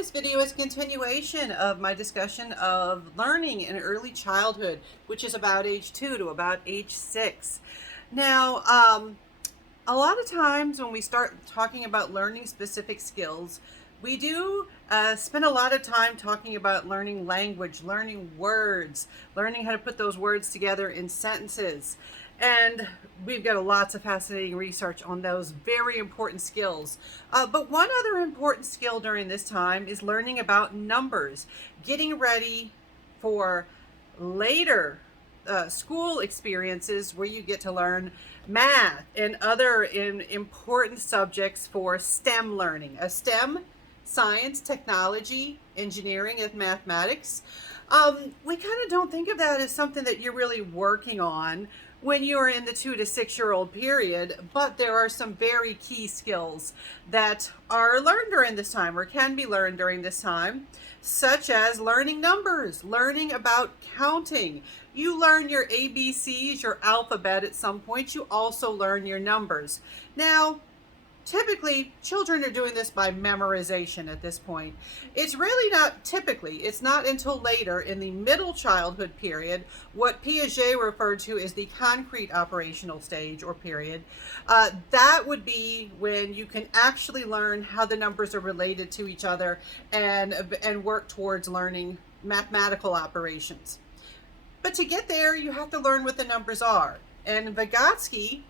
This video is a continuation of my discussion of learning in early childhood, which is about age 2 to about age 6. Now, a lot of times when we start talking about learning specific skills, we do spend a lot of time talking about learning language, learning words, learning how to put those words together in sentences. And we've got lots of fascinating research on those very important skills. But one other important skill during this time is learning about numbers, getting ready for later school experiences where you get to learn math and other important subjects for STEM learning. A STEM, science, technology, engineering, and mathematics. We kind of don't think of that as something that you're really working on when you're in the 2 to 6 year old period, but there are some very key skills that are learned during this time or can be learned during this time, such as learning numbers, learning about counting. You learn your ABCs, your alphabet at some point. You also learn your numbers. Now, typically, children are doing this by memorization at this point. It's really not typically, it's not until later in the middle childhood period, what Piaget referred to as the concrete operational stage or period. That would be when you can actually learn how the numbers are related to each other and work towards learning mathematical operations. But to get there, you have to learn what the numbers are. And Vygotsky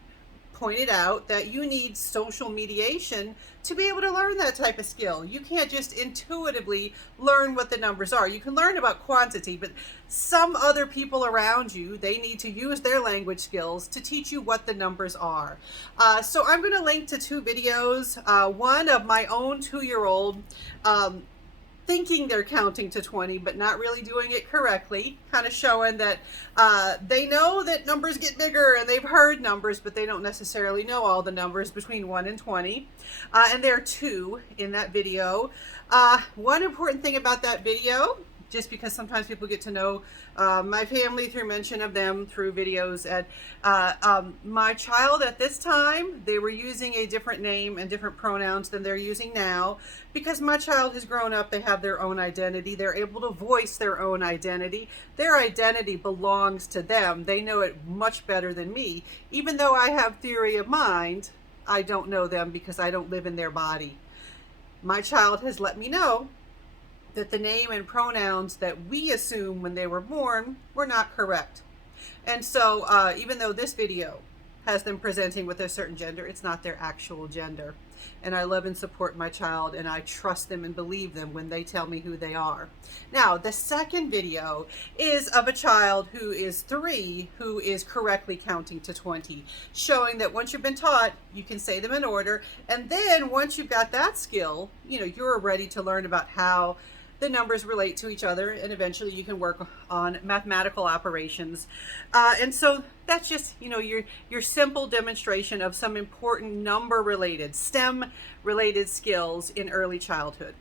pointed out that you need social mediation to be able to learn that type of skill. You can't just intuitively learn what the numbers are. You can learn about quantity, but some other people around you, they need to use their language skills to teach you what the numbers are. So I'm going to link to 2 videos, one of my own 2-year-old thinking they're counting to 20 but not really doing it correctly, kind of showing that they know that numbers get bigger and they've heard numbers, but they don't necessarily know all the numbers between 1 and 20. And there are 2 in that video. One important thing about that video, just because sometimes people get to know my family through mention of them through videos. My child at this time, they were using a different name and different pronouns than they're using now. Because my child has grown up, they have their own identity. They're able to voice their own identity. Their identity belongs to them. They know it much better than me. Even though I have theory of mind, I don't know them because I don't live in their body. My child has let me know that the name and pronouns that we assume when they were born were not correct. And so even though this video has them presenting with a certain gender, it's not their actual gender. And I love and support my child, and I trust them and believe them when they tell me who they are. Now, the second video is of a child who is 3 who is correctly counting to 20, showing that once you've been taught, you can say them in order. And then once you've got that skill, you're ready to learn about how the numbers relate to each other, and eventually you can work on mathematical operations. And so that's just, your simple demonstration of some important number-related, STEM-related skills in early childhood.